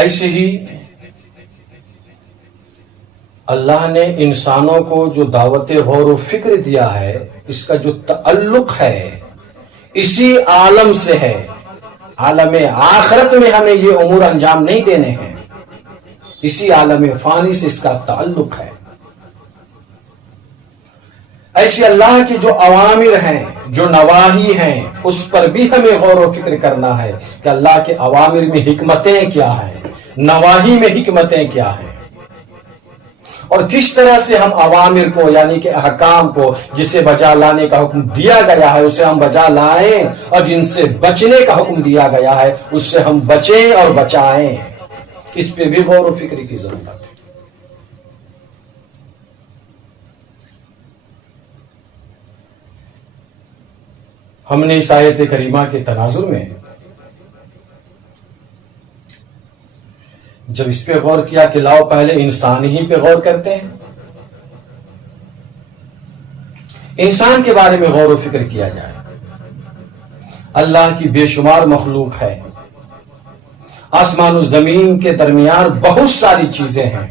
ایسے ہی اللہ نے انسانوں کو جو دعوت غور و فکر دیا ہے، اس کا جو تعلق ہے اسی عالم سے ہے. عالم آخرت میں ہمیں یہ امور انجام نہیں دینے ہیں، اسی عالم فانی سے اس کا تعلق ہے. ایسے اللہ کی جو اوامر ہیں، جو نواہی ہیں، اس پر بھی ہمیں غور و فکر کرنا ہے کہ اللہ کے اوامر میں حکمتیں کیا ہیں، نواہی میں حکمتیں کیا ہیں، اور کس طرح سے ہم اوامر کو یعنی کہ احکام کو جسے بجا لانے کا حکم دیا گیا ہے اسے ہم بجا لائیں، اور جن سے بچنے کا حکم دیا گیا ہے اس سے ہم بچیں اور بچائیں. اس پہ بھی غور و فکر کی ضرورت ہے. ہم نے اس آیت کریمہ کے تناظر میں جب اس پہ غور کیا کہ لاؤ پہلے انسان ہی پہ غور کرتے ہیں، انسان کے بارے میں غور و فکر کیا جائے. اللہ کی بے شمار مخلوق ہے، آسمان و زمین کے درمیان بہت ساری چیزیں ہیں،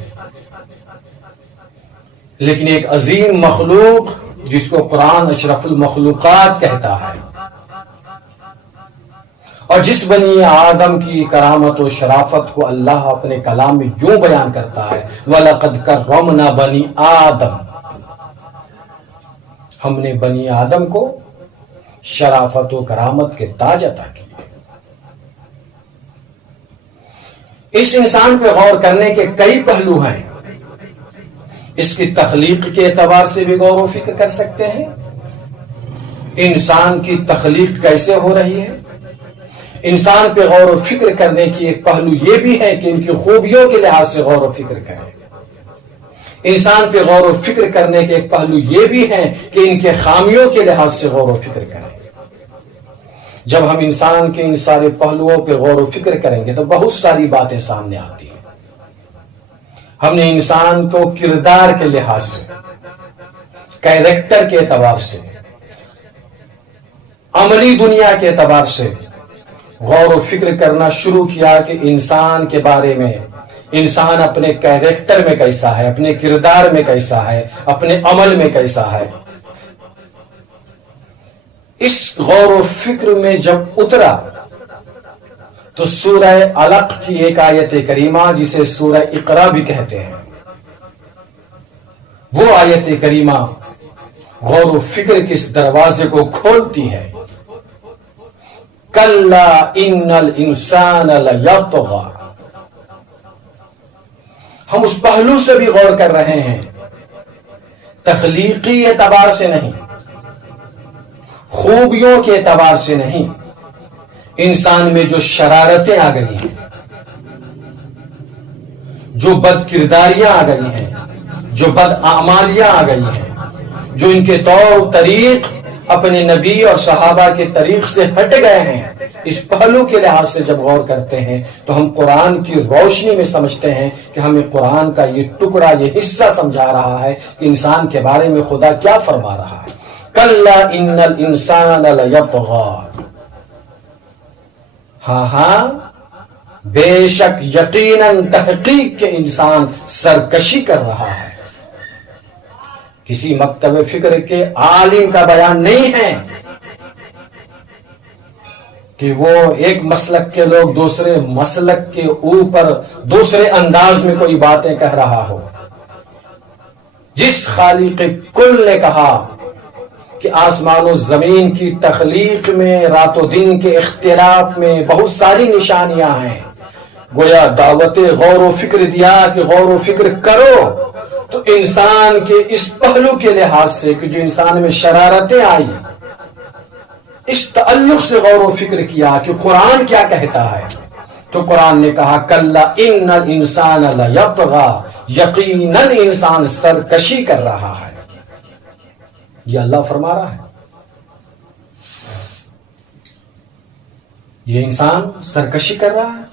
لیکن ایک عظیم مخلوق جس کو قرآن اشرف المخلوقات کہتا ہے، اور جس بنی آدم کی کرامت و شرافت کو اللہ اپنے کلام میں جو بیان کرتا ہے وَلَقَدْ كَرَّمْنَا بَنِي آدم، ہم نے بنی آدم کو شرافت و کرامت کے تاج عطا کیے. اس انسان پہ غور کرنے کے کئی پہلو ہیں. اس کی تخلیق کے اعتبار سے بھی غور و فکر کر سکتے ہیں، انسان کی تخلیق کیسے ہو رہی ہے. انسان پہ غور و فکر کرنے کی ایک پہلو یہ بھی ہے کہ ان کی خوبیوں کے لحاظ سے غور و فکر کریں. انسان پہ غور و فکر کرنے کے ایک پہلو یہ بھی ہے کہ ان کے خامیوں کے لحاظ سے غور و فکر کریں. جب ہم انسان کے ان سارے پہلوؤں پہ غور و فکر کریں گے تو بہت ساری باتیں سامنے آتی ہیں. ہم نے انسان کو کردار کے لحاظ سے، کیریکٹر کے اعتبار سے، عملی دنیا کے اعتبار سے غور و فکر کرنا شروع کیا کہ انسان کے بارے میں، انسان اپنے کیریکٹر میں کیسا ہے، اپنے کردار میں کیسا ہے، اپنے عمل میں کیسا ہے. اس غور و فکر میں جب اترا تو سورہ علق کی ایک آیت کریمہ جسے سورہ اقرا بھی کہتے ہیں، وہ آیت کریمہ غور و فکر کے اس دروازے کو کھولتی ہے. کلا ان الانسان لیطغی. ہم اس پہلو سے بھی غور کر رہے ہیں، تخلیقی اعتبار سے نہیں، خوبیوں کے اعتبار سے نہیں. انسان میں جو شرارتیں آ گئی ہیں، جو بد کرداریاں آ گئی ہیں، جو بد اعمالیاں آ گئی ہیں، جو ان کے طور طریق اپنے نبی اور صحابہ کے طریق سے ہٹ گئے ہیں، اس پہلو کے لحاظ سے جب غور کرتے ہیں تو ہم قرآن کی روشنی میں سمجھتے ہیں کہ ہمیں قرآن کا یہ ٹکڑا، یہ حصہ سمجھا رہا ہے کہ انسان کے بارے میں خدا کیا فرما رہا ہے. کلا ان الانسان لیطغی. ہاں بے شک یقیناً تحقیق کے انسان سرکشی کر رہا ہے. کسی مکتب فکر کے عالم کا بیان نہیں ہے کہ وہ ایک مسلک کے لوگ دوسرے مسلک کے اوپر دوسرے انداز میں کوئی باتیں کہہ رہا ہو. جس خالق کل نے کہا کہ آسمان و زمین کی تخلیق میں، رات و دن کے اختلاف میں بہت ساری نشانیاں ہیں، گویا دعوت غور و فکر دیا کہ غور و فکر کرو، تو انسان کے اس پہلو کے لحاظ سے کہ جو انسان میں شرارتیں آئی، اس تعلق سے غور و فکر کیا کہ قرآن کیا کہتا ہے. تو قرآن نے کہا کلا ان الانسان لیطغی، یقیناً انسان سرکشی کر رہا ہے. یہ اللہ فرما رہا ہے. یہ انسان سرکشی کر رہا ہے.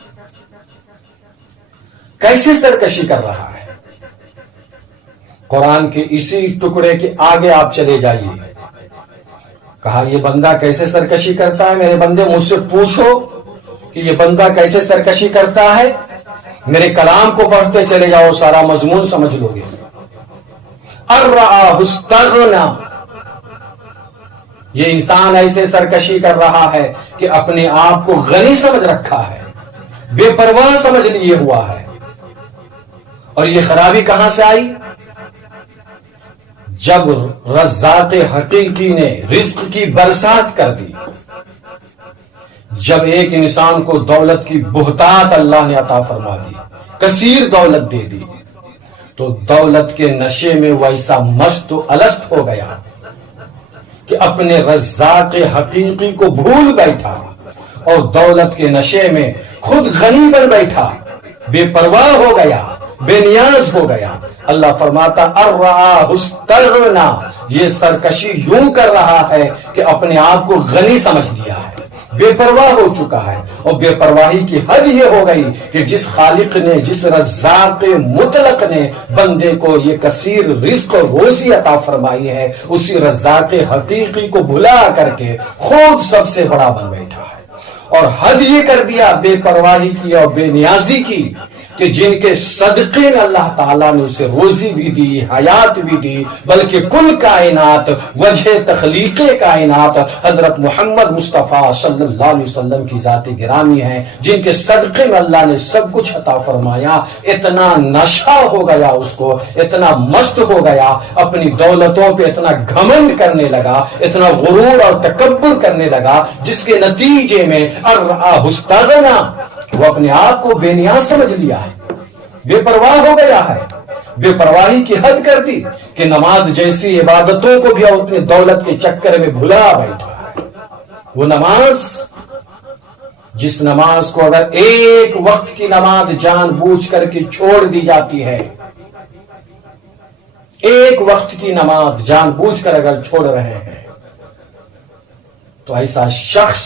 کیسے سرکشی کر رہا ہے؟ قرآن کے اسی ٹکڑے کے آگے آپ چلے جائیے. کہا یہ بندہ کیسے سرکشی کرتا ہے؟ میرے بندے مجھ سے پوچھو کہ یہ بندہ کیسے سرکشی کرتا ہے. میرے کلام کو پڑھتے چلے جاؤ، سارا مضمون سمجھ لو گے۔ الرآہ استغنا، یہ انسان ایسے سرکشی کر رہا ہے کہ اپنے آپ کو غنی سمجھ رکھا ہے، بے پرواہ سمجھ لیے ہوا ہے۔ اور یہ خرابی کہاں سے آئی؟ جب رزاق حقیقی نے رزق کی برسات کر دی، جب ایک انسان کو دولت کی بہتات اللہ نے عطا فرما دی، کثیر دولت دے دی، تو دولت کے نشے میں ویسا مست و الست ہو گیا کہ اپنے رزاق حقیقی کو بھول بیٹھا اور دولت کے نشے میں خود غنی بن بیٹھا، بے پرواہ ہو گیا، بے نیاز ہو گیا۔ اللہ فرماتا الرآہ استغنا، یہ سرکشی یوں کر رہا ہے کہ اپنے آپ کو غنی سمجھ لیا ہے، بے پرواہ ہو چکا ہے۔ اور بے پرواہی کی حد یہ ہو گئی کہ جس خالق نے، جس رزاق مطلق نے بندے کو یہ کثیر رزق اور روزی عطا فرمائی ہے، اسی رزاق حقیقی کو بھلا کر کے خود سب سے بڑا بن بیٹھا ہے۔ اور حد یہ کر دیا بے پرواہی کی اور بے نیازی کی کہ جن کے صدقے میں اللہ تعالیٰ نے اسے روزی بھی دی، حیات بھی دی، بلکہ کل کائنات، وجہ تخلیق کائنات حضرت محمد مصطفیٰ صلی اللہ علیہ وسلم کی ذات گرامی ہے، جن کے صدقے میں اللہ نے سب کچھ عطا فرمایا، اتنا نشہ ہو گیا، اس کو اتنا مست ہو گیا، اپنی دولتوں پہ اتنا گھمنڈ کرنے لگا، اتنا غرور اور تکبر کرنے لگا، جس کے نتیجے میں الرآہ استغنا، وہ اپنے آپ کو بے نیاز سمجھ لیا ہے، بے پرواہ ہو گیا ہے، بے پرواہی کی حد کر دی کہ نماز جیسی عبادتوں کو بھی اپنی دولت کے چکر میں بھلا بیٹھا ہے۔ وہ نماز، جس نماز کو اگر ایک وقت کی نماز جان بوجھ کر کے چھوڑ دی جاتی ہے، ایک وقت کی نماز جان بوجھ کر اگر چھوڑ رہے ہیں، تو ایسا شخص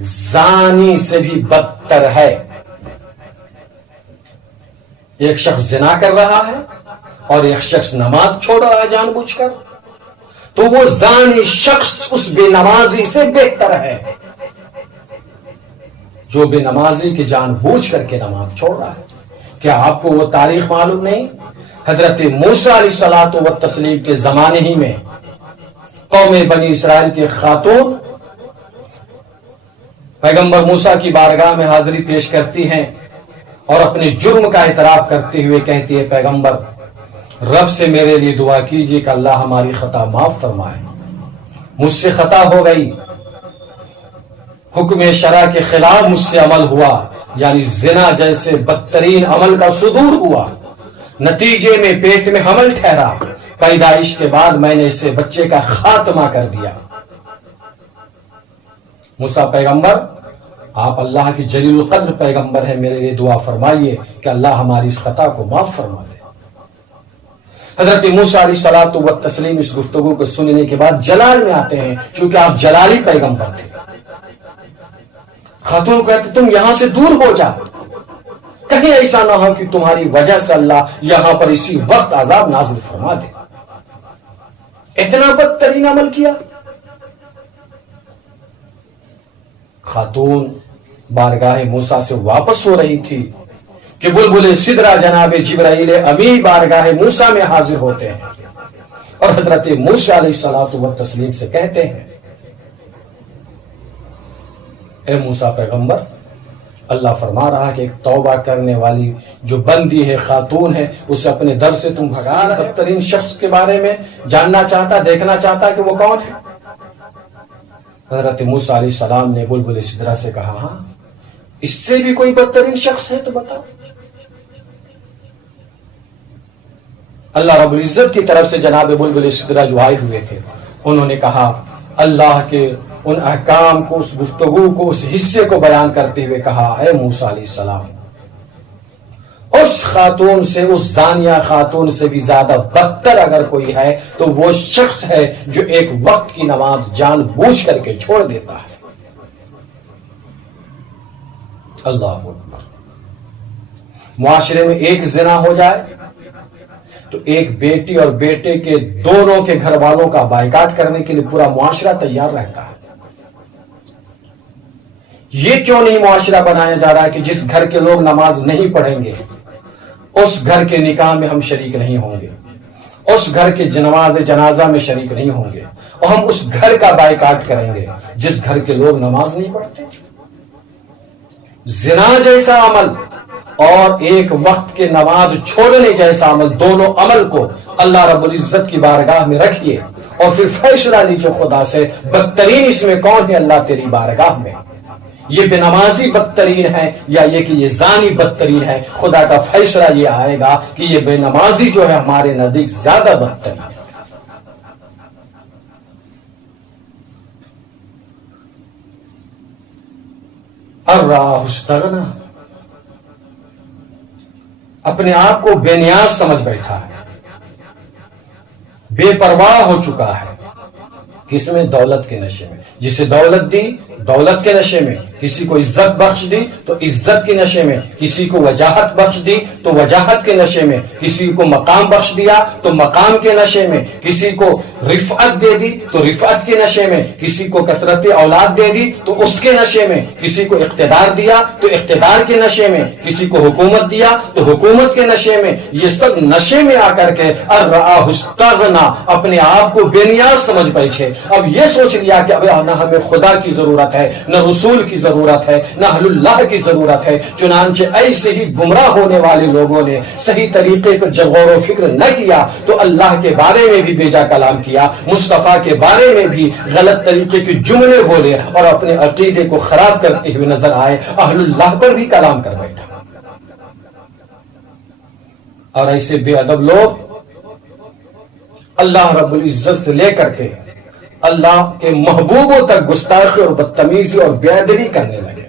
زانی سے بھی بدتر ہے۔ ایک شخص زنا کر رہا ہے اور ایک شخص نماز چھوڑ رہا ہے جان بوجھ کر، تو وہ زانی شخص اس بے نمازی سے بہتر ہے جو بے نمازی کی جان بوجھ کر کے نماز چھوڑ رہا ہے۔ کیا آپ کو وہ تاریخ معلوم نہیں؟ حضرت موسیٰ علیہ الصلوۃ والتسلیم کے زمانے ہی میں قوم بنی اسرائیل کے خاتون پیغمبر موسیٰ کی بارگاہ میں حاضری پیش کرتی ہیں اور اپنے جرم کا اعتراف کرتے ہوئے کہتی ہے، پیغمبر رب سے میرے لیے دعا کیجیے کہ اللہ ہماری خطا معاف فرمائے، مجھ سے خطا ہو گئی، حکم شرع کے خلاف مجھ سے عمل ہوا، یعنی زنا جیسے بدترین عمل کا صدور ہوا، نتیجے میں پیٹ میں حمل ٹھہرا، پیدائش کے بعد میں نے اسے بچے کا خاتمہ کر دیا۔ موسیٰ پیغمبر، آپ اللہ کی جلیل القدر پیغمبر ہیں، میرے لیے دعا فرمائیے کہ اللہ ہماری اس خطا کو معاف فرما دے۔ حضرت موسیٰ علیہ الصلوۃ والتسلیم اس گفتگو کو سننے کے بعد جلال میں آتے ہیں، چونکہ آپ جلالی پیغمبر تھے۔ خاتون کہتے تم یہاں سے دور ہو جا، کہیں ایسا نہ ہو کہ تمہاری وجہ سے اللہ یہاں پر اسی وقت عذاب نازل فرما دے۔ اتنا بدترین عمل کیا۔ خاتون بارگاہ موسیٰ سے واپس ہو رہی تھی کہ بلبل سدرہ جناب جبرائیل امی بارگاہ موسیٰ میں حاضر ہوتے ہیں اور حضرت موسیٰ علیہ الصلوۃ والتسلیم سے کہتے ہیں، اے موسیٰ پیغمبر، اللہ فرما رہا کہ ایک توبہ کرنے والی جو بندی ہے، خاتون ہے، اسے اپنے در سے تم بھگا رہے۔ بدترین شخص کے بارے میں جاننا چاہتا، دیکھنا چاہتا کہ وہ کون ہے؟ حضرت موسیٰ علیہ السلام نے بلبل سدرہ سے کہا، ہاں اس سے بھی کوئی بدترین شخص ہے تو بتاؤ۔ اللہ رب العزت کی طرف سے جناب بلبل سدرہ جو آئے ہوئے تھے، انہوں نے کہا، اللہ کے ان احکام کو، اس گفتگو کو، اس حصے کو بیان کرتے ہوئے کہا، اے موسیٰ علیہ السلام، اس خاتون سے، اس زانیہ خاتون سے بھی زیادہ بدتر اگر کوئی ہے تو وہ شخص ہے جو ایک وقت کی نماز جان بوجھ کر کے چھوڑ دیتا ہے۔ اللہ اکبر۔ معاشرے میں ایک زنا ہو جائے تو ایک بیٹی اور بیٹے کے دونوں کے گھر والوں کا بائیکاٹ کرنے کے لیے پورا معاشرہ تیار رہتا ہے۔ یہ کیوں نہیں معاشرہ بنایا جا رہا ہے کہ جس گھر کے لوگ نماز نہیں پڑھیں گے اس گھر کے نکاح میں ہم شریک نہیں ہوں گے، اس گھر کے نماز جنازہ میں شریک نہیں ہوں گے، اور ہم اس گھر کا بائیکاٹ کریں گے جس گھر کے لوگ نماز نہیں پڑھتے؟ زنا جیسا عمل اور ایک وقت کے نماز چھوڑنے جیسا عمل، دونوں عمل کو اللہ رب العزت کی بارگاہ میں رکھیے اور پھر فیصلہ لیجیے خدا سے، بدترین اس میں کون ہے اللہ تیری بارگاہ میں؟ یہ بے نمازی بدترین ہے یا یہ کہ یہ زانی بدترین ہے؟ خدا کا فیصلہ یہ آئے گا کہ یہ بے نمازی جو ہے ہمارے نزدیک زیادہ بدترین ہے۔ الراہ استغنا، اپنے آپ کو بے نیاز سمجھ بیٹھا ہے، بے پرواہ ہو چکا ہے، کس میں؟ دولت کے نشے میں۔ جسے دولت دی دولت کے نشے میں، کسی کو عزت بخش دی تو عزت کے نشے میں، کسی کو وجاہت بخش دی تو وجاہت کے نشے میں، کسی کو مقام بخش دیا تو مقام کے نشے میں، کسی کو رفعت دے دی تو رفعت کے نشے میں، کسی کو کثرت اولاد دے دی تو اس کے نشے میں، کسی کو اقتدار دیا تو اقتدار کے نشے میں، کسی کو حکومت دیا تو حکومت کے نشے میں، یہ سب نشے میں آ کر کے الراہ استغنا، اپنے آپ کو بے نیاز سمجھ بیٹھے۔ اب یہ سوچ لیا کہ اب نہ ہمیں خدا کی ضرورت ہے، نہ رسول کی ضرورت ہے، نہ اہل اللہ کی ضرورت ہے۔ چنانچہ ایسے ہی گمراہ ہونے والے لوگوں نے صحیح طریقے پر جب غور و فکر نہ کیا تو اللہ کے بارے میں بھی بیجا کلام کیا، مصطفیٰ کے بارے میں بھی غلط طریقے کے جملے بولے اور اپنے عقیدے کو خراب کرتے ہوئے نظر آئے، اہل اللہ پر بھی کلام کر بیٹھا۔ اور ایسے بے ادب لوگ اللہ رب العزت سے لے کر کے اللہ کے محبوبوں تک گستاخی اور بدتمیزی اور بے ادبی کرنے لگے۔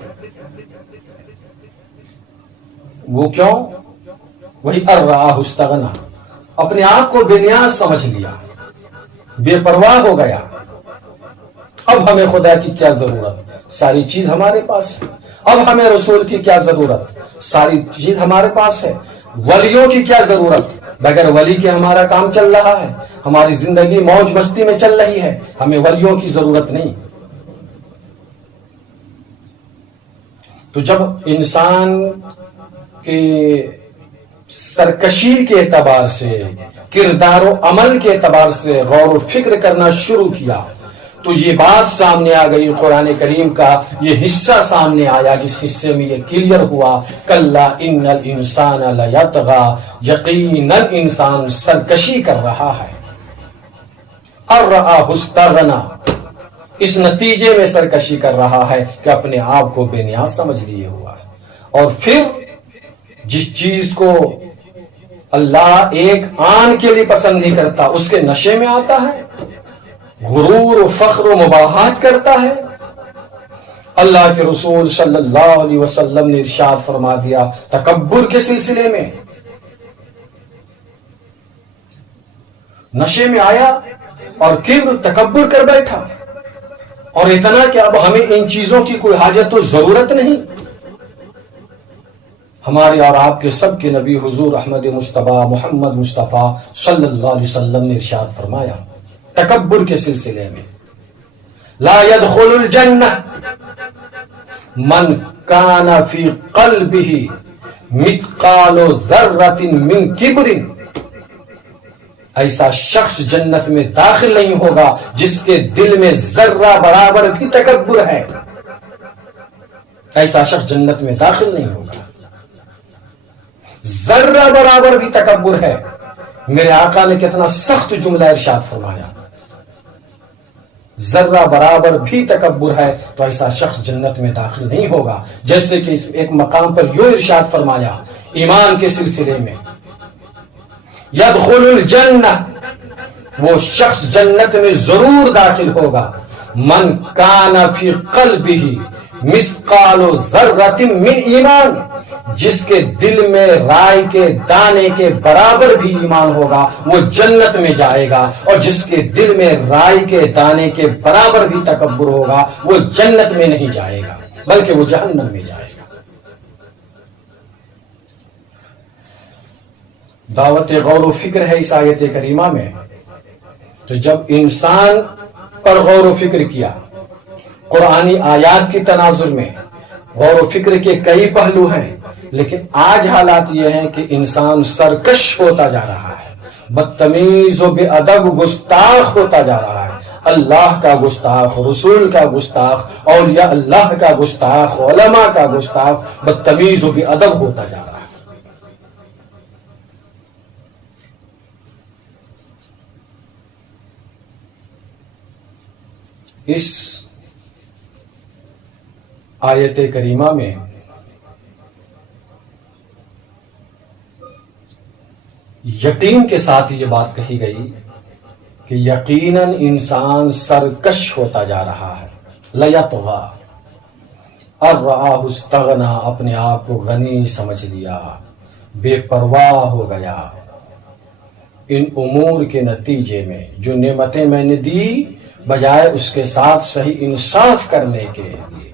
وہ کیوں؟ وہی الراہ استغنا، اپنے آپ کو بے نیاز سمجھ لیا، بے پرواہ ہو گیا۔ اب ہمیں خدا کی کیا ضرورت؟ ساری چیز ہمارے پاس ہے۔ اب ہمیں رسول کی کیا ضرورت؟ ساری چیز ہمارے پاس ہے۔ ولیوں کی کیا ضرورت؟ بغیر ولی کے ہمارا کام چل رہا ہے، ہماری زندگی موج مستی میں چل رہی ہے، ہمیں ولیوں کی ضرورت نہیں۔ تو جب انسان کے سرکشی کے اعتبار سے، کردار و عمل کے اعتبار سے غور و فکر کرنا شروع کیا تو یہ بات سامنے آ گئی، قرآن کریم کا یہ حصہ سامنے آیا جس حصے میں یہ کلیئر ہوا، کلا ان الانسان لیطغی، یقیناً انسان سرکشی کر رہا ہے، الراہ استغنا، اس نتیجے میں سرکشی کر رہا ہے کہ اپنے آپ کو بے نیاز سمجھ لیے ہوا ہے۔ اور پھر جس چیز کو اللہ ایک آن کے لیے پسند نہیں کرتا اس کے نشے میں آتا ہے، غرور و فخر و مباحات کرتا ہے۔ اللہ کے رسول صلی اللہ علیہ وسلم نے ارشاد فرما دیا تکبر کے سلسلے میں، نشے میں آیا اور کبر تکبر کر بیٹھا، اور اتنا کہ اب ہمیں ان چیزوں کی کوئی حاجت و ضرورت نہیں۔ ہمارے اور آپ کے سب کے نبی حضور احمد مصطفیٰ محمد مصطفیٰ صلی اللہ علیہ وسلم نے ارشاد فرمایا تکبر کے سلسلے میں، لا يدخل الجنہ من کان فی قلبہ مثقال ذرۃ من کبر، ایسا شخص جنت میں داخل نہیں ہوگا جس کے دل میں ذرہ برابر بھی تکبر ہے، ایسا شخص جنت میں داخل نہیں ہوگا، ذرہ برابر بھی تکبر ہے۔ میرے آقا نے کتنا سخت جملہ ارشاد فرمایا، ذرہ برابر بھی تکبر ہے تو ایسا شخص جنت میں داخل نہیں ہوگا۔ جیسے کہ ایک مقام پر یوں ارشاد فرمایا ایمان کے سلسلے میں، یدخل الجنہ، وہ شخص جنت میں ضرور داخل ہوگا، من کان فی قلبہ مثقال ذرۃ من ایمان، جس کے دل میں رائے کے دانے کے برابر بھی ایمان ہوگا وہ جنت میں جائے گا، اور جس کے دل میں رائے کے دانے کے برابر بھی تکبر ہوگا وہ جنت میں نہیں جائے گا بلکہ وہ جہنم میں جائے گا۔ دعوت غور و فکر ہے اس آیت کریمہ میں۔ تو جب انسان پر غور و فکر کیا، قرآنی آیات کی تناظر میں غور و فکر کے کئی پہلو ہیں، لیکن آج حالات یہ ہیں کہ انسان سرکش ہوتا جا رہا ہے، بدتمیز و بے ادب گستاخ ہوتا جا رہا ہے، اللہ کا گستاخ، رسول کا گستاخ، اولیاء اللہ کا گستاخ، علماء کا گستاخ، بدتمیز و بے ادب ہوتا جا رہا ہے۔ اس آیت کریمہ میں یقین کے ساتھ یہ بات کہی گئی کہ یقیناً انسان سرکش ہوتا جا رہا ہے، لیطغی اور رآہ استغنا، اپنے آپ کو غنی سمجھ لیا، بے پرواہ ہو گیا ان امور کے نتیجے میں جو نعمتیں میں نے دی، بجائے اس کے ساتھ صحیح انصاف کرنے کے لیے،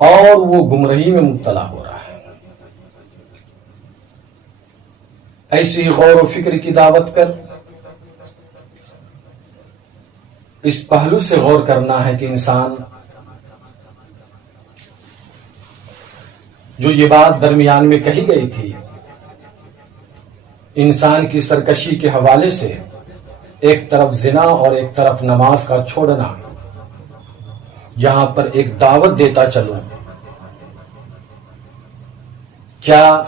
اور وہ گمراہی میں مبتلا ہو رہا ہے۔ ایسی غور و فکر کی دعوت پر اس پہلو سے غور کرنا ہے کہ انسان جو یہ بات درمیان میں کہی گئی تھی انسان کی سرکشی کے حوالے سے، ایک طرف زنا اور ایک طرف نماز کا چھوڑنا، یہاں پر ایک دعوت دیتا چلوں، کیا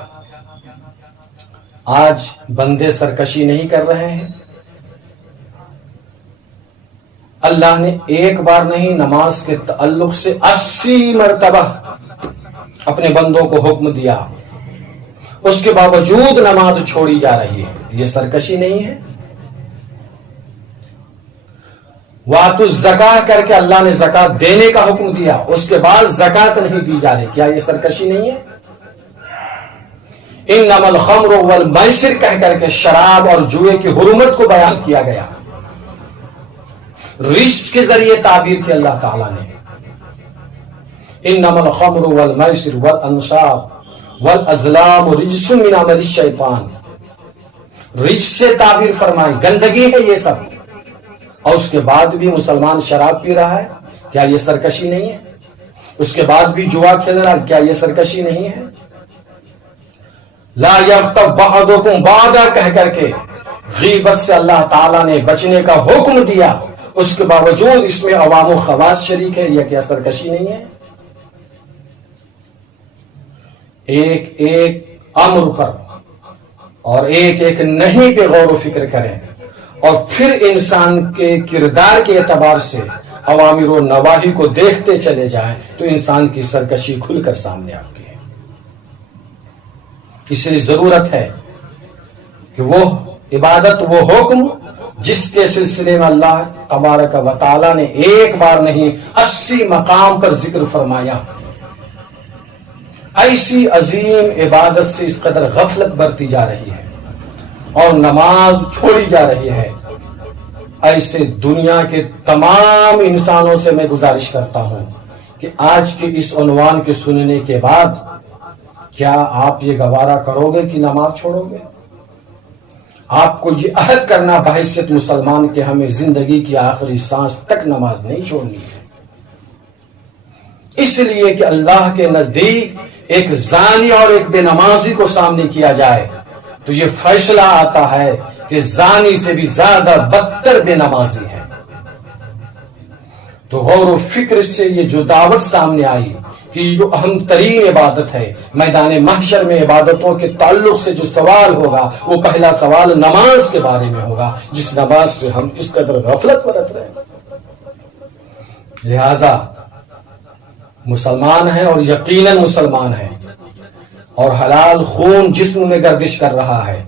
آج بندے سرکشی نہیں کر رہے ہیں؟ اللہ نے ایک بار نہیں، نماز کے تعلق سے 80 مرتبہ اپنے بندوں کو حکم دیا، اس کے باوجود نماز چھوڑی جا رہی ہے، یہ سرکشی نہیں ہے؟ وَآتُوا الزَّکَاۃَ کر کے اللہ نے زکات دینے کا حکم دیا، اس کے بعد زکات نہیں دی جا رہی، کیا یہ سرکشی نہیں ہے؟ انما الخمر والمیسر کہہ کر کے شراب اور جوئے کی حرمت کو بیان کیا گیا، رجس کے ذریعے تعبیر کی اللہ تعالیٰ نے، انما الخمر والمیسر والانصاب والازلام رجس من عمل الشیطان، رجس سے تعبیر فرمائی، گندگی ہے یہ سب، اور اس کے بعد بھی مسلمان شراب پی رہا ہے، کیا یہ سرکشی نہیں ہے؟ اس کے بعد بھی جوا کھیل رہا ہے، کیا یہ سرکشی نہیں ہے؟ لا یغتب بعضکم بعضا کہہ کر کے غیبت سے اللہ تعالیٰ نے بچنے کا حکم دیا، اس کے باوجود اس میں عوام و خواص شریک ہے، یہ کیا سرکشی نہیں ہے؟ ایک ایک امر پر اور ایک ایک نہیں پہ غور و فکر کریں، اور پھر انسان کے کردار کے اعتبار سے اوامر و نواہی کو دیکھتے چلے جائیں تو انسان کی سرکشی کھل کر سامنے آتی ہے۔ اس لیے ضرورت ہے کہ وہ عبادت، وہ حکم جس کے سلسلے میں اللہ تبارک و تعالی نے ایک بار نہیں 80 مقام پر ذکر فرمایا، ایسی عظیم عبادت سے اس قدر غفلت برتی جا رہی ہے اور نماز چھوڑی جا رہی ہے، ایسے دنیا کے تمام انسانوں سے میں گزارش کرتا ہوں کہ آج کے اس عنوان کے سننے کے بعد کیا آپ یہ گوارا کرو گے کہ نماز چھوڑو گے؟ آپ کو یہ عہد کرنا بحیثیت مسلمان کہ ہمیں زندگی کی آخری سانس تک نماز نہیں چھوڑنی ہے، اس لیے کہ اللہ کے نزدیک ایک زانی اور ایک بے نمازی کو سامنے کیا جائے تو یہ فیصلہ آتا ہے کہ زانی سے بھی زیادہ بدتر بے نمازی ہے۔ تو غور و فکر سے یہ جو دعوت سامنے آئی کہ یہ جو اہم ترین عبادت ہے، میدان محشر میں عبادتوں کے تعلق سے جو سوال ہوگا وہ پہلا سوال نماز کے بارے میں ہوگا، جس نماز سے ہم اس قدر غفلت برت رہے ہیں۔ لہذا مسلمان ہیں اور یقیناً مسلمان ہیں، اور حلال خون جسم میں گردش کر رہا ہے،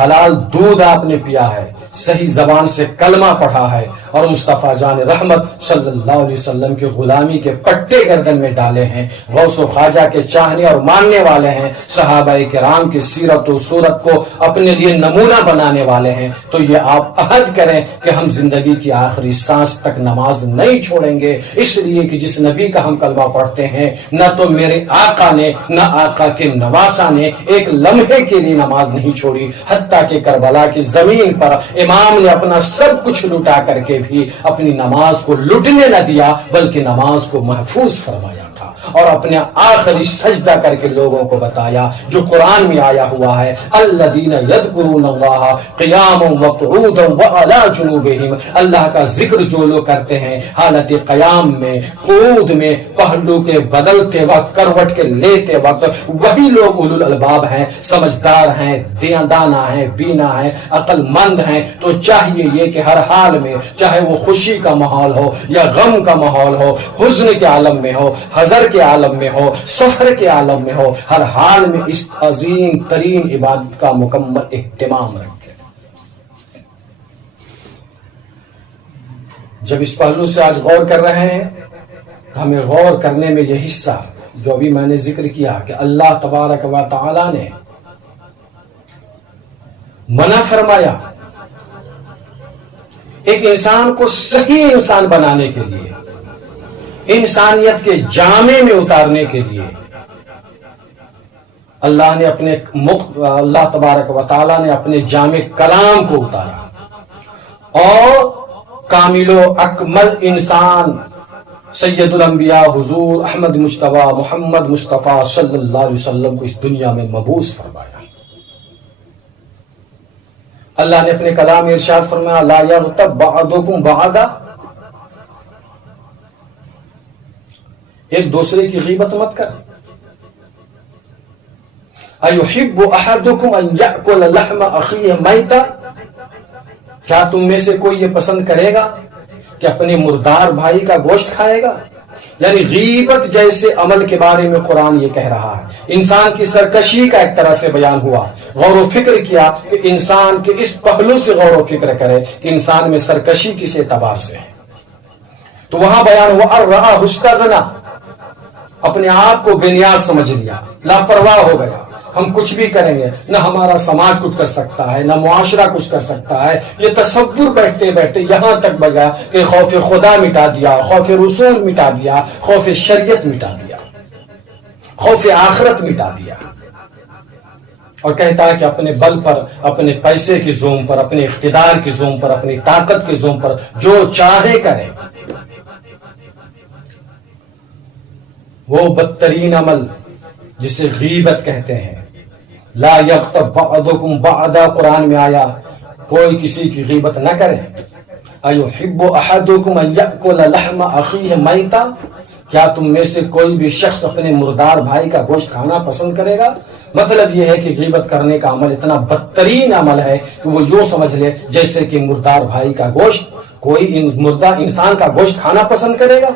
حلال دودھ آپ نے پیا ہے، صحیح زبان سے کلمہ پڑھا ہے، اور مصطفیٰ جان رحمت صلی اللہ علیہ وسلم کے غلامی کے پٹے گردن میں ڈالے ہیں، غوث و خواجہ کے چاہنے اور ماننے والے ہیں، صحابہ کرام کی سیرت و صورت کو اپنے لیے نمونہ بنانے والے ہیں، تو یہ آپ عہد کریں کہ ہم زندگی کی آخری سانس تک نماز نہیں چھوڑیں گے، اس لیے کہ جس نبی کا ہم کلمہ پڑھتے ہیں نہ تو میرے آقا نے نہ آقا کے نواسا نے ایک لمحے کے لیے نماز نہیں چھوڑی، حتیٰ کہ کربلا کی زمین پر امام نے اپنا سب کچھ لٹا کر کے ہوئے بھی اپنی نماز کو لٹنے نہ دیا، بلکہ نماز کو محفوظ فرمایا تھا اور اپنے آخری سجدہ کر کے لوگوں کو بتایا جو قرآن میں آیا ہوا ہے، الذین یذکرون اللہ قیاما وقعودا وعلی جنوبہم، اللہ کا ذکر جو لوگ کرتے ہیں حالت قیام میں، قعود میں، پہلو کے بدلتے وقت، کروٹ کے لیتے وقت، وہی لوگ اولو الالباب ہیں، سمجھدار ہیں، دانا ہیں، بینا ہیں، عقل مند ہیں۔ تو چاہیے یہ کہ ہر حال میں، چاہے وہ خوشی کا ماحول ہو یا غم کا ماحول ہو، حزن کے عالم میں ہو، حضر کے عالم میں ہو، سفر کے عالم میں ہو، ہر حال میں اس عظیم ترین عبادت کا مکمل اہتمام رکھے۔ جب اس پہلو سے آج غور کر رہے ہیں تو ہمیں غور کرنے میں یہ حصہ جو ابھی میں نے ذکر کیا کہ اللہ تبارک و تعالی نے منع فرمایا ایک انسان کو صحیح انسان بنانے کے لیے، انسانیت کے جامے میں اتارنے کے لیے اللہ نے اللہ تبارک و تعالی نے اپنے جامع کلام کو اتارا اور کامل و اکمل انسان سید الانبیاء حضور احمد مجتبی محمد مصطفیٰ صلی اللہ علیہ وسلم کو اس دنیا میں مبعوث فرمایا۔ اللہ نے اپنے کلام میں ارشاد فرمایا لا یغتب بعضکم بعضا، ایک دوسرے کی غیبت مت کر۔ ایحب احدکم ان یأکل لحم اخیہ میتا، کیا تم میں سے کوئی یہ پسند کرے گا کہ اپنے مردار بھائی کا گوشت کھائے گا؟ یعنی غیبت جیسے عمل کے بارے میں قرآن یہ کہہ رہا ہے۔ انسان کی سرکشی کا ایک طرح سے بیان ہوا، غور و فکر کیا کہ انسان کے اس پہلو سے غور و فکر کرے کہ انسان میں سرکشی کس اعتبار سے ہے۔ تو وہاں بیان ہوا الرعا استغنا، اپنے آپ کو بے نیاز سمجھ لیا، لاپرواہ ہو گیا، ہم کچھ بھی کریں گے، نہ ہمارا سماج کچھ کر سکتا ہے، نہ معاشرہ کچھ کر سکتا ہے۔ یہ تصور بیٹھتے بیٹھتے یہاں تک بگا کہ خوف خدا مٹا دیا، خوف رسول مٹا دیا، خوف شریعت مٹا دیا، خوف آخرت مٹا دیا، اور کہتا ہے کہ اپنے بل پر، اپنے پیسے کی زوم پر، اپنے اقتدار کی زوم پر، اپنی طاقت کی زوم پر جو چاہے کرے۔ وہ بدترین عمل جسے غیبت کہتے ہیں، لا یغتب بعضکم بعضا، قرآن میں آیا کوئی کسی کی غیبت نہ کرے۔ ایحب احدکم ان یأکل لحم اخیہ میتا، کیا تم میں سے کوئی بھی شخص اپنے مردار بھائی کا گوشت کھانا پسند کرے گا؟ مطلب یہ ہے کہ غیبت کرنے کا عمل اتنا بدترین عمل ہے کہ وہ یوں سمجھ لے جیسے کہ مردار بھائی کا گوشت، کوئی مردہ انسان کا گوشت کھانا پسند کرے گا۔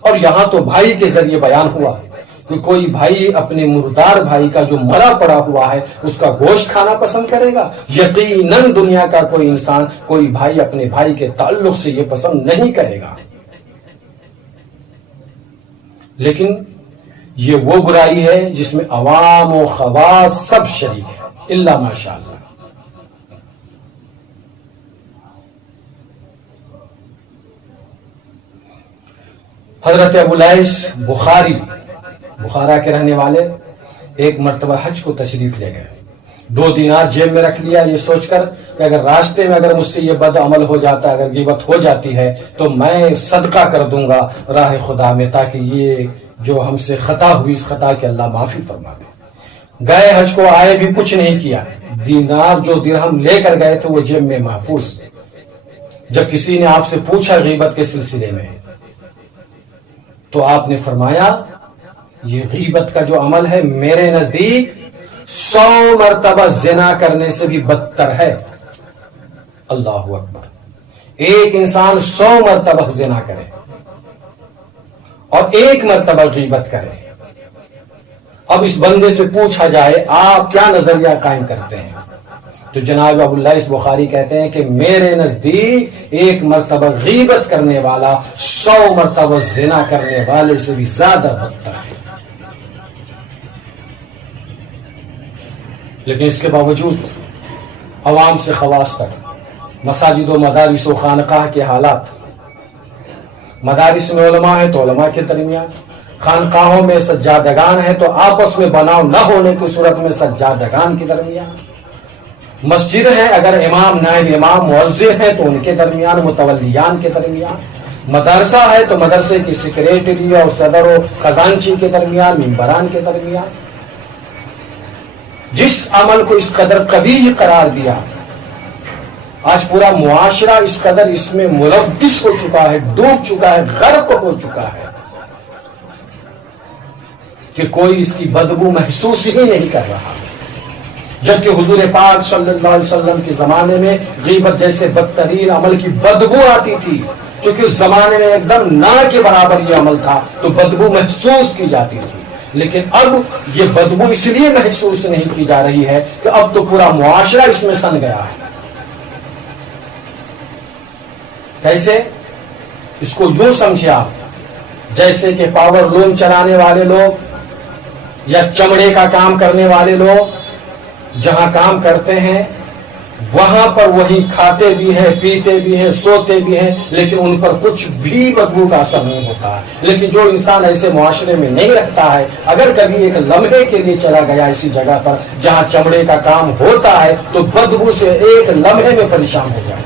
اور یہاں تو بھائی کے ذریعے بیان ہوا کہ کوئی بھائی اپنے مردار بھائی کا جو مرا پڑا ہوا ہے اس کا گوشت کھانا پسند کرے گا؟ یقیناً دنیا کا کوئی انسان، کوئی بھائی اپنے بھائی کے تعلق سے یہ پسند نہیں کرے گا۔ لیکن یہ وہ برائی ہے جس میں عوام و خواص سب شریک ہیں الا ماشاء اللہ۔ حضرت ابو لیث بخاری، بخارا کے رہنے والے، ایک مرتبہ حج کو تشریف لے گئے، 2 دینار جیب میں رکھ لیا یہ سوچ کر کہ اگر راستے میں اگر مجھ سے یہ بد عمل ہو جاتا ہے، اگر غیبت ہو جاتی ہے تو میں صدقہ کر دوں گا راہ خدا میں، تاکہ یہ جو ہم سے خطا ہوئی اس خطا کی اللہ معافی فرما دے۔ گئے حج کو، آئے بھی کچھ نہیں کیا، دینار جو درہم لے کر گئے تھے وہ جیب میں محفوظ۔ جب کسی نے آپ سے پوچھا غیبت کے سلسلے میں تو آپ نے فرمایا یہ غیبت کا جو عمل ہے میرے نزدیک 100 مرتبہ زنا کرنے سے بھی بدتر ہے۔ اللہ اکبر، ایک انسان 100 مرتبہ زنا کرے اور 1 مرتبہ غیبت کرے۔ اب اس بندے سے پوچھا جائے آپ کیا نظریہ قائم کرتے ہیں، تو جناب ابو لیث بخاری کہتے ہیں کہ میرے نزدیک 1 مرتبہ غیبت کرنے والا 100 مرتبہ زنا کرنے والے سے بھی زیادہ بدتر ہے۔ لیکن اس کے باوجود عوام سے خواص تک، مساجد و مدارس و خانقاہ کے حالات، مدارس میں علماء ہیں تو علماء کے درمیان، خانقاہوں میں سجادگان ہیں تو آپس میں بناؤ نہ ہونے کی صورت میں سجادگان کے درمیان، مسجد ہے، اگر امام نائب امام مؤذن ہے تو ان کے درمیان، متولیان کے درمیان، مدرسہ ہے تو مدرسے کی سیکریٹری اور صدر و خزانچی کے درمیان، ممبران کے درمیان. جس عمل کو اس قدر قبیح قرار دیا، آج پورا معاشرہ اس قدر اس میں ملوث ہو چکا ہے، ڈوب چکا ہے، غرق ہو چکا ہے کہ کوئی اس کی بدبو محسوس ہی نہیں کر رہا. جبکہ حضور پاک صلی اللہ علیہ وسلم کے زمانے میں غیبت جیسے بدترین عمل کی بدبو آتی تھی، چونکہ اس زمانے میں ایک دم نہ کے برابر یہ عمل تھا تو بدبو محسوس کی جاتی تھی. لیکن اب یہ بدبو اس لیے محسوس نہیں کی جا رہی ہے کہ اب تو پورا معاشرہ اس میں سن گیا ہے. کیسے؟ اس کو یوں سمجھے آپ جیسے کہ پاور لوم چلانے والے لوگ یا چمڑے کا کام کرنے والے لوگ جہاں کام کرتے ہیں وہاں پر وہی کھاتے بھی ہیں، پیتے بھی ہیں، سوتے بھی ہیں، لیکن ان پر کچھ بھی بدبو کا اثر نہیں ہوتا ہے. لیکن جو انسان ایسے معاشرے میں نہیں رکھتا ہے، اگر کبھی ایک لمحے کے لیے چلا گیا اسی جگہ پر جہاں چمڑے کا کام ہوتا ہے تو بدبو سے ایک لمحے میں پریشان ہو جائے.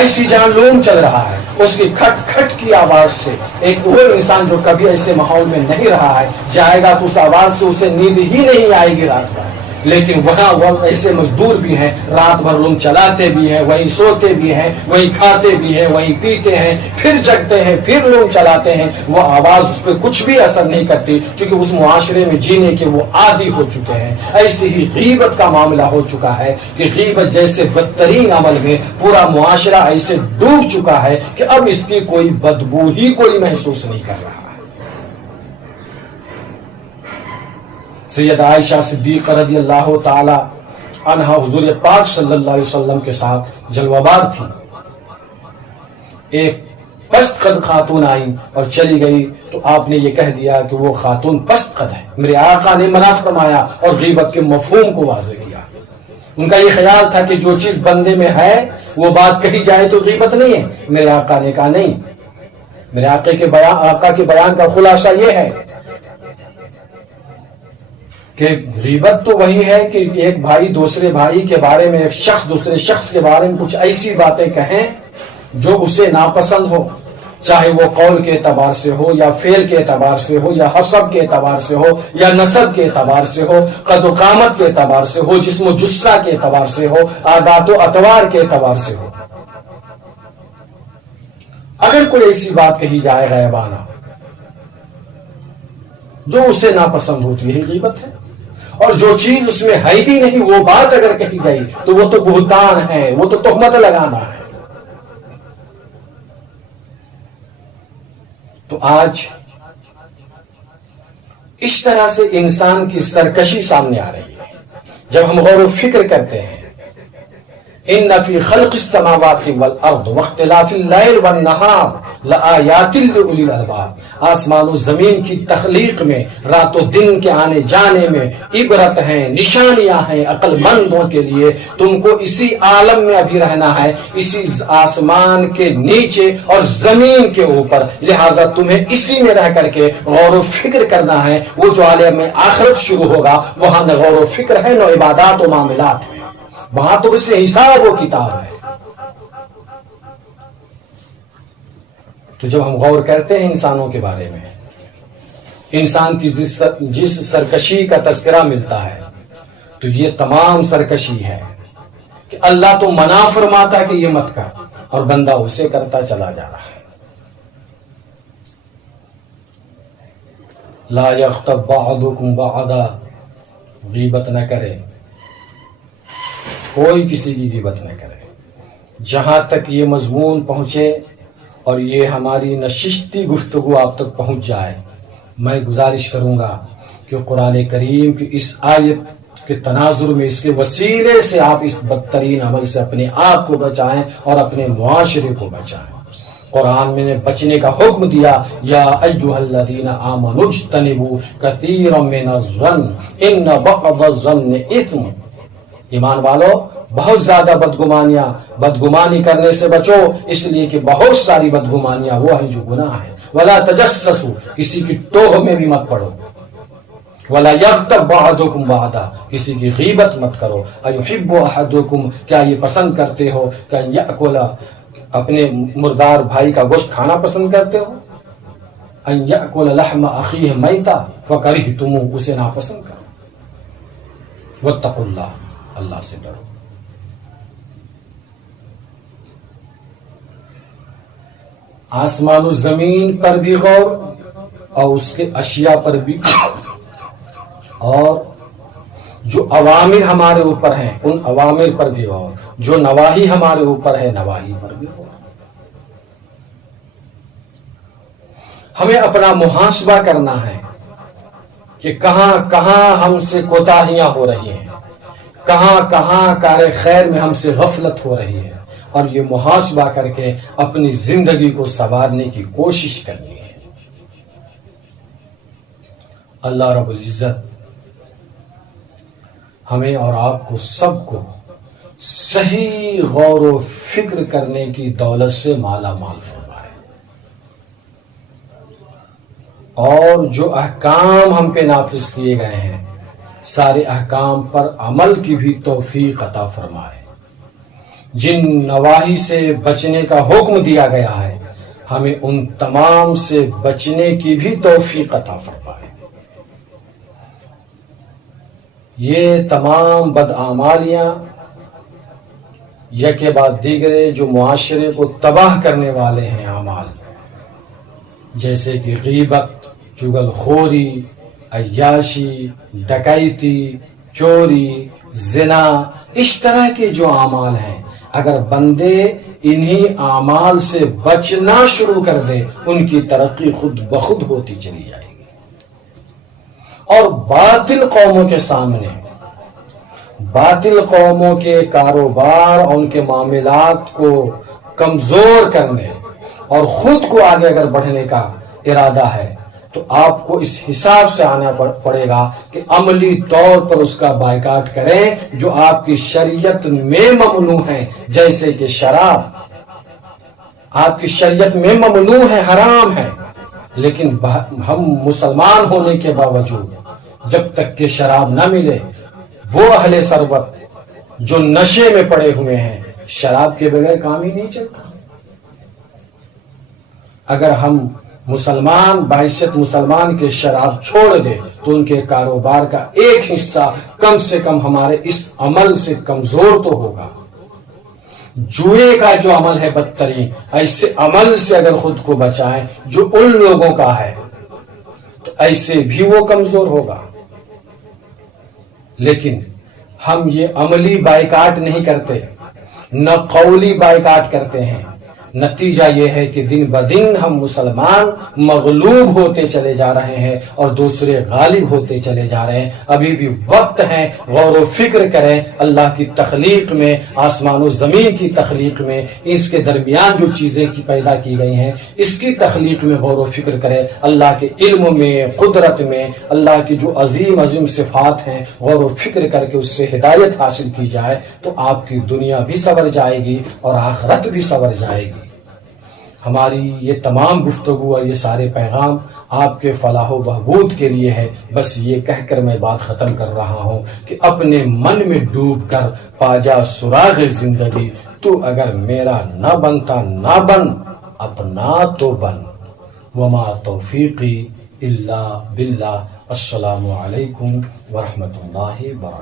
ایسی جہاں لوم چل رہا ہے اس کی کھٹ کھٹ کی آواز سے ایک وہ انسان جو کبھی ایسے ماحول میں نہیں رہا ہے جائے گا تو اس آواز سے اسے نیند ہی نہیں آئے گی رات بھر. لیکن وہاں وہ ایسے مزدور بھی ہیں، رات بھر لوم چلاتے بھی ہیں، وہیں سوتے بھی ہیں، وہیں کھاتے بھی ہیں، وہیں پیتے ہیں، پھر جگتے ہیں، پھر لوم چلاتے ہیں. وہ آواز اس پہ کچھ بھی اثر نہیں کرتی کیونکہ اس معاشرے میں جینے کے وہ عادی ہو چکے ہیں. ایسے ہی غیبت کا معاملہ ہو چکا ہے کہ غیبت جیسے بدترین عمل میں پورا معاشرہ ایسے ڈوب چکا ہے کہ اب اس کی کوئی بدبو ہی کوئی محسوس نہیں کر رہا. سید عائشہ صدیقہ رضی اللہ تعالی عنہ حضور پاک صلی اللہ علیہ وسلم کے ساتھ جلوہ بار تھی. ایک پست قد خاتون آئی اور چلی گئی تو آپ نے یہ کہہ دیا کہ وہ خاتون پست قد ہے. میرے آقا نے منع فرمایا اور غیبت کے مفہوم کو واضح کیا. ان کا یہ خیال تھا کہ جو چیز بندے میں ہے وہ بات کہی جائے تو غیبت نہیں ہے. میرے آقا نے کہا نہیں. میرے آقا کے بیان کا خلاصہ یہ ہے کہ غیبت تو وہی ہے کہ ایک بھائی دوسرے بھائی کے بارے میں، ایک شخص دوسرے شخص کے بارے میں کچھ ایسی باتیں کہیں جو اسے ناپسند ہو، چاہے وہ قول کے اعتبار سے ہو یا فعل کے اعتبار سے ہو یا حسب کے اعتبار سے ہو یا نسب کے اعتبار سے ہو، قد و قامت کے اعتبار سے ہو، جسم و جثہ کے اعتبار سے ہو، عادات و اطوار کے اعتبار سے ہو. اگر کوئی ایسی بات کہی جائے غیبانہ جو اسے ناپسند ہوتی ہے غیبت ہے. اور جو چیز اس میں ہے ہی نہیں وہ بات اگر کہی گئی تو وہ تو بہتان ہے، وہ تو تہمت لگانا ہے. تو آج اس طرح سے انسان کی سرکشی سامنے آ رہی ہے. جب ہم غور و فکر کرتے ہیں ان فی خلق السماوات والارض واختلاف اللیل والنہار لآیات لأولی الالباب، آسمان و زمین کی تخلیق میں، رات و دن کے آنے جانے میں عبرت ہیں، نشانیاں ہیں عقل مندوں کے لیے. تم کو اسی عالم میں ابھی رہنا ہے، اسی آسمان کے نیچے اور زمین کے اوپر، لہٰذا تمہیں اسی میں رہ کر کے غور و فکر کرنا ہے. وہ جو عالم میں آخرت شروع ہوگا وہاں نہ غور و فکر ہے نہ عبادات و معاملات ہیں، وہاں تو اس سے حساب و کتاب ہے. تو جب ہم غور کرتے ہیں انسانوں کے بارے میں، انسان کی جس سرکشی کا تذکرہ ملتا ہے تو یہ تمام سرکشی ہے کہ اللہ تو منع فرماتا کہ یہ مت کر اور بندہ اسے کرتا چلا جا رہا ہے. لا یغتب بعضکم بعضا، غیبت نہ کرے، کوئی کسی کی غیبت نہ کرے. جہاں تک یہ مضمون پہنچے اور یہ ہماری نشستی گفتگو آپ تک پہنچ جائے، میں گزارش کروں گا کہ قرآن کریم کی اس آیت کے تناظر میں، اس کے وسیلے سے آپ اس بدترین عمل سے اپنے آپ کو بچائیں اور اپنے معاشرے کو بچائیں. قرآن میں نے بچنے کا حکم دیا، یا ایھا الذین آمنوا اجتنبوا کثیرا من الظن ان بعض الظن اثم. ایمان والو، بہت زیادہ بدگمانی کرنے سے بچو، اس لیے کہ بہت ساری بدگمانیاں وہ ہیں جو گناہ ہیں. ولا تجسسوا، کسی کی ٹوہ میں بھی مت پڑو. وَلَا يَغْتَبْ بَعْضُكُمْ بَعْضًا، کسی کی غیبت مت کرو. أَيُحِبُّ أَحَدُكُمْ، کیا یہ پسند کرتے ہو کہ يَأْكُلَ، اپنے مردار بھائی کا گوشت کھانا پسند کرتے ہو؟ أَن يَأْكُلَ لَحْمَ أَخِيهِ مَيْتًا فَكَرِهْتُمُوهُ، اسے ناپسند کرو. وَاتَّقُوا اللَّهَ، اللہ سے ڈرو. آسمان و زمین پر بھی غور اور اس کے اشیاء پر بھی، اور جو اوامر ہمارے اوپر ہیں ان اوامر پر بھی غور، جو نواہی ہمارے اوپر ہے نواہی پر بھی غور. ہمیں اپنا محاسبہ کرنا ہے کہ کہاں کہاں ہم سے کوتاہیاں ہو رہی ہیں، کہاں کہاں کار خیر میں ہم سے غفلت ہو رہی ہے، اور یہ محاسبہ کر کے اپنی زندگی کو سنوارنے کی کوشش کرنی ہے. اللہ رب العزت ہمیں اور آپ کو سب کو صحیح غور و فکر کرنے کی دولت سے مالا مال فرمائے، اور جو احکام ہم پہ نافذ کیے گئے ہیں سارے احکام پر عمل کی بھی توفیق عطا فرمائے. جن نواحی سے بچنے کا حکم دیا گیا ہے ہمیں ان تمام سے بچنے کی بھی توفیق عطا فرمائے. یہ تمام بدعمالیاں یک بعد دیگرے جو معاشرے کو تباہ کرنے والے ہیں اعمال، جیسے کہ غیبت، چغل خوری، عیاشی، ڈکیتی، چوری، زنا، اس طرح کے جو اعمال ہیں، اگر بندے انہی اعمال سے بچنا شروع کر دے ان کی ترقی خود بخود ہوتی چلی جائے گی. اور باطل قوموں کے سامنے، باطل قوموں کے کاروبار اور ان کے معاملات کو کمزور کرنے اور خود کو آگے اگر بڑھنے کا ارادہ ہے تو آپ کو اس حساب سے آنا پڑے گا کہ عملی طور پر اس کا بائیکاٹ کریں جو آپ کی شریعت میں ممنوع ہے، جیسے کہ شراب آپ کی شریعت میں ممنوع ہے، حرام ہے، لیکن ہم مسلمان ہونے کے باوجود جب تک کہ شراب نہ ملے، وہ اہل ثروت جو نشے میں پڑے ہوئے ہیں، شراب کے بغیر کام ہی نہیں چلتا. اگر ہم مسلمان بحیثیت مسلمان کے شراب چھوڑ دے تو ان کے کاروبار کا ایک حصہ کم سے کم ہمارے اس عمل سے کمزور تو ہوگا. جوئے کا جو عمل ہے بدترین، ایسے عمل سے اگر خود کو بچائیں جو ان لوگوں کا ہے تو ایسے بھی وہ کمزور ہوگا. لیکن ہم یہ عملی بائیکاٹ نہیں کرتے، نہ قولی بائیکاٹ کرتے ہیں. نتیجہ یہ ہے کہ دن بدن ہم مسلمان مغلوب ہوتے چلے جا رہے ہیں اور دوسرے غالب ہوتے چلے جا رہے ہیں. ابھی بھی وقت ہے، غور و فکر کریں اللہ کی تخلیق میں، آسمان و زمین کی تخلیق میں، اس کے درمیان جو چیزیں کی پیدا کی گئی ہیں اس کی تخلیق میں غور و فکر کریں. اللہ کے علم میں، قدرت میں، اللہ کی جو عظیم عظیم صفات ہیں غور و فکر کر کے اس سے ہدایت حاصل کی جائے تو آپ کی دنیا بھی سنور جائے گی اور آخرت بھی سنور جائے گی. ہماری یہ تمام گفتگو اور یہ سارے پیغام آپ کے فلاح و بہبود کے لیے ہے. بس یہ کہہ کر میں بات ختم کر رہا ہوں کہ اپنے من میں ڈوب کر پا جا سراغ زندگی، تو اگر میرا نہ بنتا نہ بن، اپنا تو بن. وما توفیقی الا باللہ. السلام علیکم ورحمۃ اللہ وبرکاتہ.